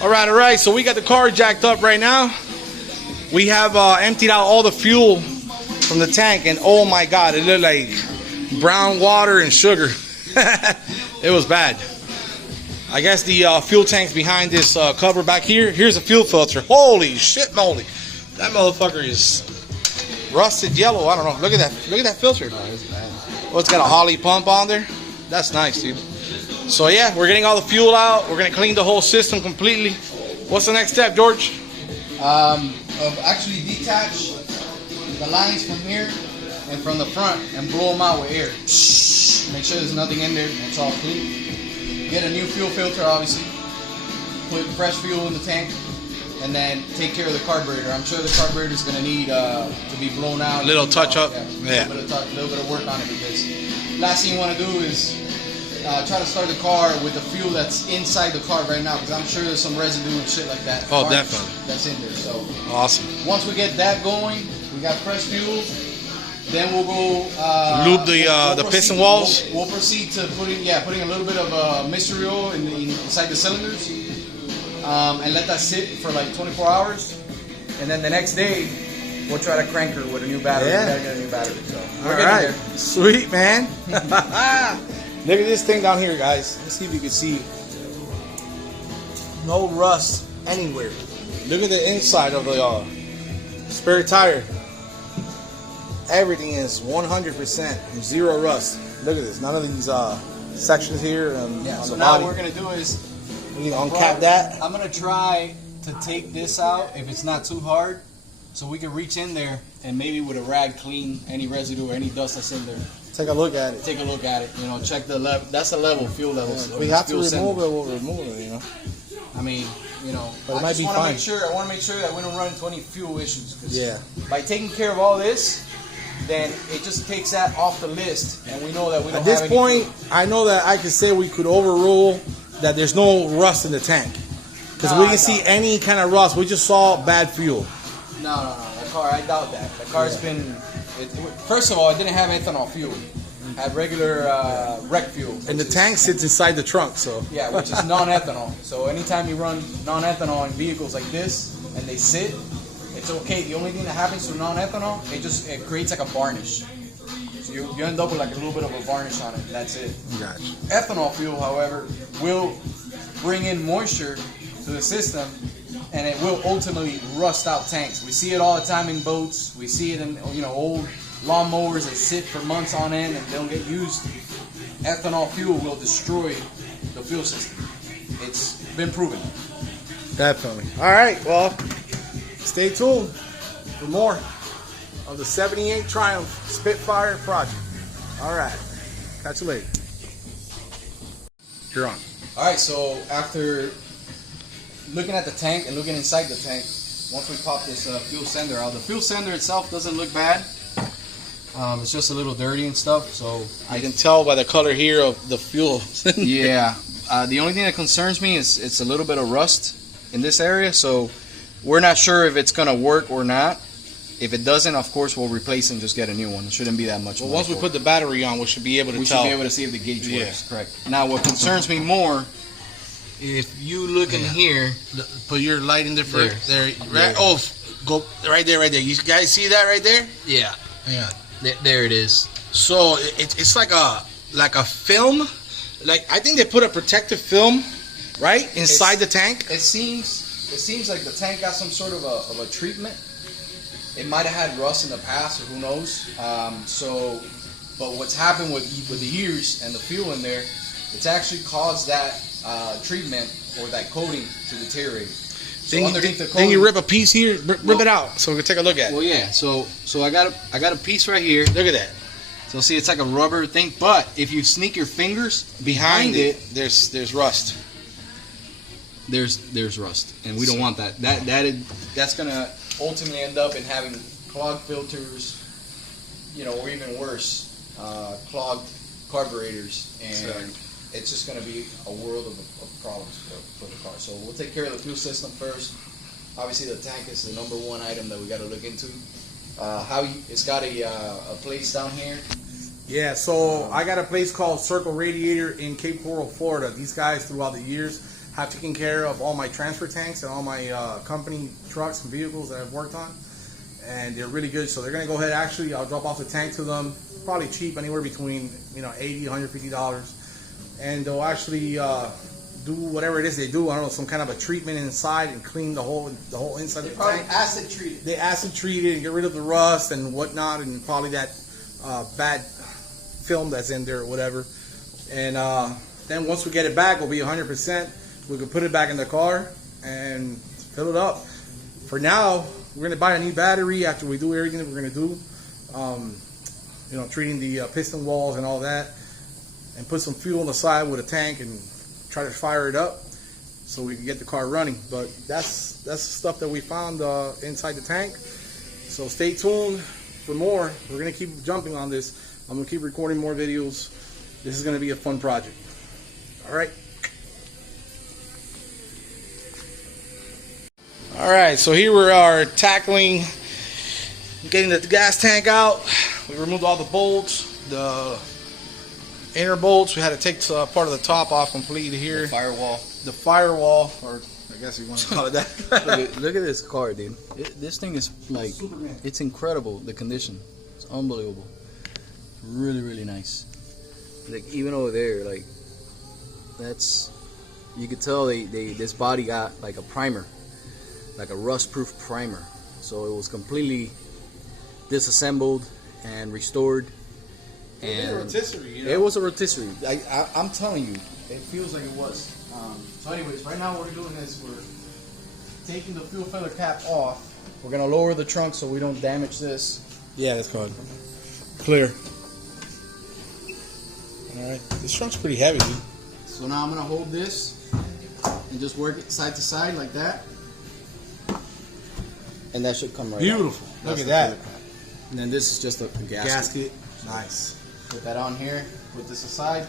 All right. So we got the car jacked up right now. We have emptied out all the fuel from the tank, and oh my God, it looked like brown water and sugar. It was bad. I guess the fuel tank's behind this cover back here. Here's a fuel filter. Holy shit moly. That motherfucker is rusted yellow. I don't know. Look at that. Look at that filter. Oh, it's bad. Oh, it's got a Holly pump on there. That's nice, dude. So yeah, we're getting all the fuel out. We're gonna clean the whole system completely. What's the next step, George? Actually detach the lines from here and from the front and blow them out with air. Make sure there's nothing in there. It's all clean. Get a new fuel filter, obviously. Put fresh fuel in the tank, and then take care of the carburetor. I'm sure the carburetor is gonna need to be blown out. A little touch up. Yeah. A little bit of work on it, because last thing you want to do is try to start the car with the fuel that's inside the car right now, because I'm sure there's some residue and shit like that. Oh, definitely. That's in there. So awesome. once we get that going, we got fresh fuel. Then we'll go lube the piston walls. We'll proceed to putting a little bit of mystery oil inside the cylinders, and let that sit for like 24 hours. And then the next day, we'll try to crank her with a new battery. Yeah. We gotta get a new battery. So all right, sweet man. Look at this thing down here, guys. Let's see if you can see. No rust anywhere. Look at the inside of the spare tire. Everything is 100%, zero rust. Look at this. None of these sections here. Yeah. On So the now body. what we're gonna do is We need to uncap that. I'm gonna try to take this out if it's not too hard, so we can reach in there and maybe with a rag clean any residue or any dust that's in there. Take a look at it. Take a look at it. You know, check the level. That's the level, fuel levels. If we have to remove it, we'll remove it. You know. I mean, you know, But it I might just be want to fine. make sure. I want to make sure that we don't run into any fuel issues. 'Cause Yeah. by taking care of all this, then it just takes that off the list, and we know that we don't. At this have any point, fuel. I know that I could say we could overrule that there's no rust in the tank, because we didn't see any kind of rust. We just saw bad fuel. No. The car, I doubt that. The car's been. First of all, it didn't have ethanol fuel. It had regular wreck fuel. And the tank sits inside the trunk, so. Yeah, which is non-ethanol. So anytime you run non-ethanol in vehicles like this and they sit, it's okay. The only thing that happens to non-ethanol, it creates like a varnish. So you end up with like a little bit of a varnish on it. That's it. Gotcha. Ethanol fuel, however, will bring in moisture to the system, and it will ultimately rust out tanks. We see it all the time in boats. We see it in old lawnmowers that sit for months on end and don't get used. Ethanol fuel will destroy the fuel system. It's been proven. Definitely. All right, well, stay tuned for more of the 78 Triumph Spitfire project. All right, catch you later. You're on. All right, so after looking at the tank and looking inside the tank, once we pop this fuel sender out, the fuel sender itself doesn't look bad. It's just a little dirty and stuff, so I can tell by the color here of the fuel. yeah. The only thing that concerns me is it's a little bit of rust in this area, so we're not sure if it's gonna work or not. If it doesn't, of course, we'll replace and just get a new one. It shouldn't be that much. Well, once we put the battery on, we should be able to tell. We should be able to see if the gauge works. Correct. Now, what concerns me more, if you look in here, Put your light in there first. There, right? There. Oh, go right there, right there. You guys see that right there? yeah, Yeah. there it is. So it's like a film. Like, I think they put a protective film right inside the tank. It seems like the tank got some sort of a treatment. It might have had rust in the past, or who knows. But what's happened with the years and the fuel in there, it's actually caused that treatment or that coating to deteriorate. So underneath the coating, then you rip a piece here, rip it out, so we can take a look at it. Well, yeah. So I got a piece right here. Look at that. So see, it's like a rubber thing. But if you sneak your fingers Behind it, there's rust. There's rust, and we don't want that. That's gonna ultimately end up in having clogged filters, or even worse, clogged carburetors, and it's just gonna be a world of problems for the car. So we'll take care of the fuel system first. Obviously, the tank is the number one item that we got to look into. It's got a place down here. Yeah, so I got a place called Circle Radiator in Cape Coral, Florida. These guys, throughout the years, have taken care of all my transfer tanks and all my company trucks and vehicles that I've worked on, and they're really good. So they're gonna go ahead. Actually, I'll drop off the tank to them, probably cheap, anywhere between $80, $150, and they'll actually do whatever it is they do. I don't know, some kind of a treatment inside and clean the whole inside of the tank. Acid treated. They acid treat it and get rid of the rust and whatnot, and probably that bad film that's in there or whatever. And then once we get it back, it'll be 100%. We can put it back in the car and fill it up. For now, we're gonna buy a new battery after we do everything that we're gonna do. Treating the piston walls and all that, and put some fuel on the side with a tank and try to fire it up so we can get the car running. But that's the stuff that we found inside the tank. So stay tuned for more. We're gonna keep jumping on this. I'm gonna keep recording more videos. This is gonna be a fun project. All right. All right. So here we are tackling getting the gas tank out. We removed all the bolts, the inner bolts. We had to take part of the top off completely here. The firewall, or I guess you want to call it that. Look at this car, dude. This thing is like, it's incredible. The condition, it's unbelievable. Really, really nice. Like even over there, like that's, you could tell this body got like a primer, like a rust-proof primer. So it was completely disassembled and restored. And it was a rotisserie, It was a rotisserie. I'm telling you, it feels like it was. So anyways, right now what we're doing is we're taking the fuel filler cap off. We're gonna lower the trunk so we don't damage this. Yeah, that's called clear. All right, this trunk's pretty heavy, dude. So now I'm gonna hold this and just work it side to side like that, and that should come right Beautiful. out. Look at that. And then this is just a gasket. Nice. Put that on here. Put this aside.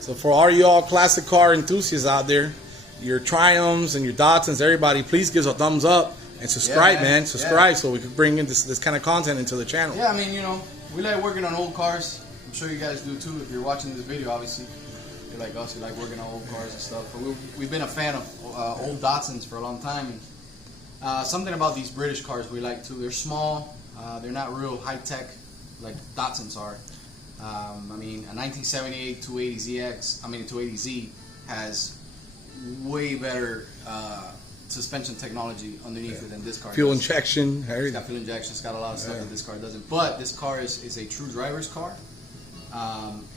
So for all y'all classic car enthusiasts out there, your Triumphs and your Datsuns, everybody, please give us a thumbs up and subscribe, man. Subscribe so we can bring in this kind of content into the channel. Yeah, I mean, we like working on old cars. I'm sure you guys do too. If you're watching this video, obviously, you're like us. You like working on old cars and stuff. But we've been a fan of old Datsuns for a long time. And something about these British cars we like too. They're small. They're not real high tech like Datsuns are. I mean, a 1978 280Z has way better suspension technology underneath it than this car. Fuel injection. It's got fuel injection. It's got a lot of stuff that this car doesn't. But this car is a true driver's car.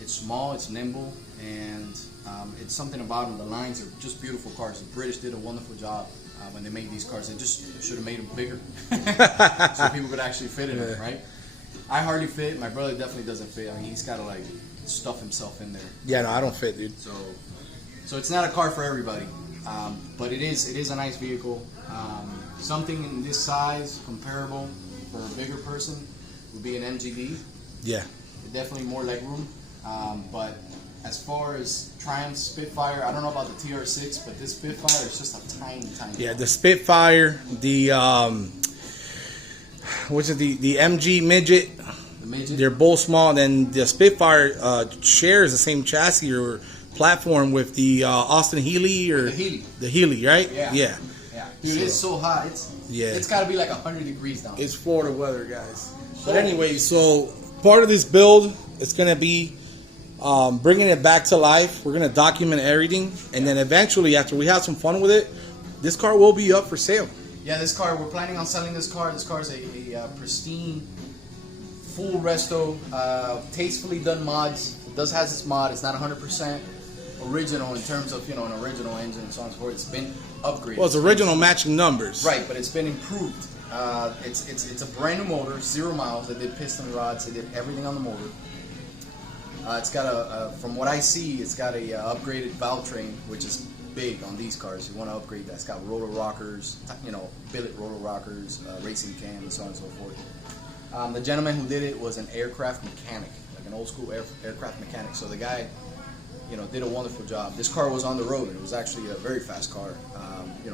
It's small, it's nimble, and it's something about them. The lines are just beautiful cars. The British did a wonderful job when they made these cars. They just should have made them bigger so people could actually fit in them, right? I hardly fit. My brother definitely doesn't fit. I mean, he's got to like stuff himself in there. Yeah, no, I don't fit, dude. So it's not a car for everybody, but it is a nice vehicle. Something in this size, comparable for a bigger person, would be an MGB. Yeah. Definitely more legroom, but as far as Triumph Spitfire, I don't know about the TR6, but this Spitfire is just a tiny. Yeah, the Spitfire, the the MG Midget. The Midget. They're both small. And then the Spitfire shares the same chassis or platform with the Austin Healey or the Healey, right? Yeah. Dude, it's so hot. It's got to be like 100 degrees down. It's Florida weather, guys. But anyway, so part of this build is going to be bringing it back to life. We're going to document everything, and then eventually, after we have some fun with it, this car will be up for sale. Yeah, this car, we're planning on selling this car. This car is a pristine, full resto, tastefully done mods. It does have its mod. It's not 100% original in terms of an original engine and so on and so forth. It's been upgraded. Well, it's original matching numbers. Right, but it's been improved. It's a brand new motor, 0 miles. They did piston rods. They did everything on the motor. It's got from what I see, it's got a upgraded valve train, which is big on these cars. You want to upgrade that. It's got roller rockers, billet roller rockers, racing cam, and so on and so forth. The gentleman who did it was an aircraft mechanic, like an old school aircraft mechanic. So the guy, did a wonderful job. This car was on the road. It was actually a very fast car.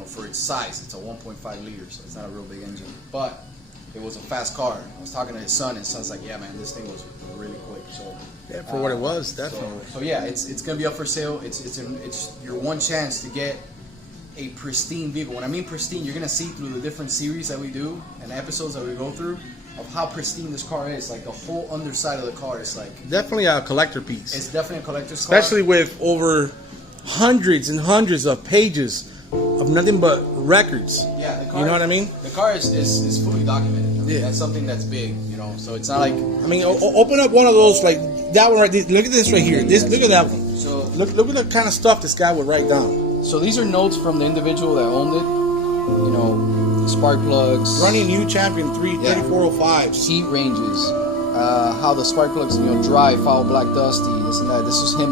For its size, it's a 1.5 liter, so it's not a real big engine. But it was a fast car. I was talking to his son, and his son's like, yeah, man, this thing was really quick. So Yeah, for what it was, definitely. So yeah, it's gonna be up for sale. It's your one chance to get a pristine vehicle. When I mean pristine, you're gonna see through the different series that we do and episodes that we go through of how pristine this car is. Like the whole underside of the car is like Definitely a collector piece. it's definitely a collector's car. Especially with over hundreds and hundreds of pages of nothing but records. Yeah, the car, You know what I mean? The car is fully documented. I mean, Yeah. that's something that's big, you know. So it's not like I mean, open up one of those, like that one right there. Look at this right here. Look at that one. so. Look at the kind of stuff this guy would write down. So these are notes from the individual that owned it. You know, spark plugs, Running new champion 3405s. heat ranges, how the spark plugs, you know, dry, foul, black, dusty, this and that. This is him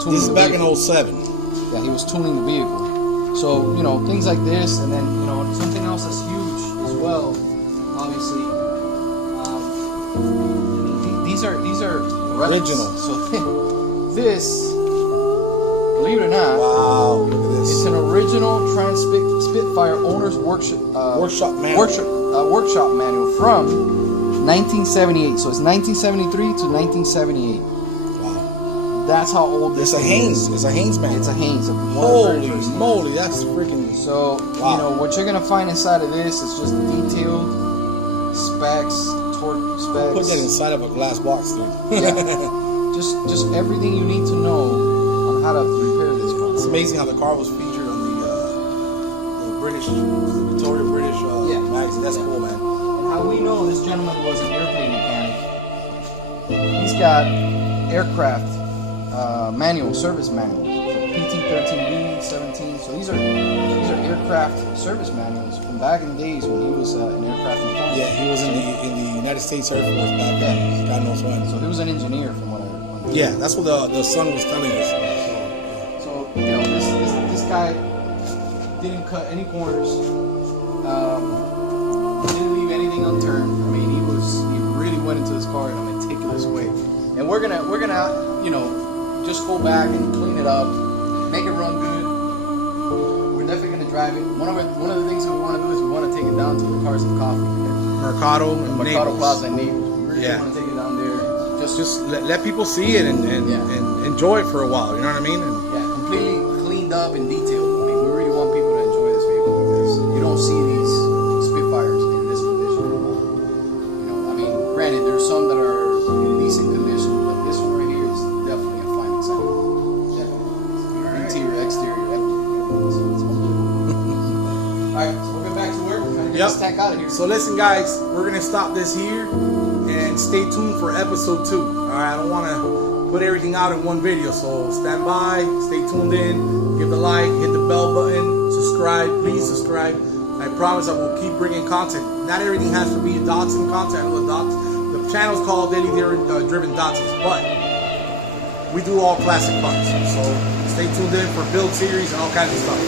tuning This is the back vehicle. in 07. Yeah, he was tuning the vehicle. So, you know, things like this, and then, you know, something else that's huge as well, obviously. These are relics. Original. So this, believe it or not, Wow, look at it's this. an original Spitfire owner's workshop workshop manual from 1978. So it's 1973 to 1978. Wow. That's how old this It's a thing Haynes. is. It's a Haynes man. It's a Haynes. Holy moly, that's freaking. So, Wow. you know, what you're going to find inside of this is just detailed specs, torque specs. Put that inside of a glass box, dude. Yeah. just everything you need to know on how to repair this car. It's amazing how the car was featured on the British, the Victoria British magazine. That's cool, man. And how we know this gentleman was an airplane mechanic. He's got aircraft manual, service manuals, pt2, 17. So these are aircraft service manuals from back in the days when he was an aircraft mechanic. Yeah, he was in the United States Air Force back then. God knows when. So he was an engineer from what I remember. Yeah, that's what the son was telling us. So you know, this guy didn't cut any corners. Didn't leave anything unturned. I mean, he really went into this car in a meticulous way. And we're gonna you know, just go back and clean it up, make it run good. We're definitely gonna drive it. One of the things that we want to do is we want to take it down to the Cars and Coffee. Mercado and Mercado Naples. Plaza and Naples. We really Yeah. want to take it down there. Just let people see it and enjoy it for a while. You know what I mean? And Yeah, completely cleaned up and detailed. I mean, we really want people to enjoy this vehicle because you don't see these Spitfires in this condition. You know, I mean, granted, there's some that are in decent condition, but this one right here is definitely a fine example. Yeah. Interior, exterior, everything. So it's unbelievable. All right, so we'll get back to work. Get Yep. this tank out of here. so listen, guys, we're gonna stop this here and stay tuned for episode 2. All right, I don't want to put everything out in one video, so stand by, stay tuned in, give the like, hit the bell button, subscribe. Please subscribe. I promise I will keep bringing content. Not everything has to be a Datsun content. I know the channel's called Daily Driven Datsuns, but we do all classic cars. So stay tuned in for build series and all kinds of stuff.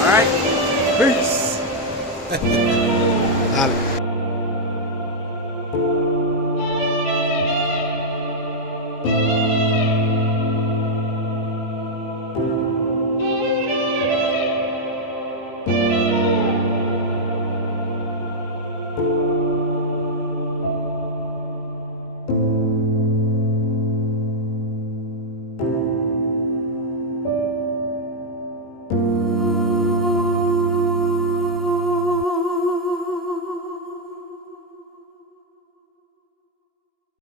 All right, peace. Dale.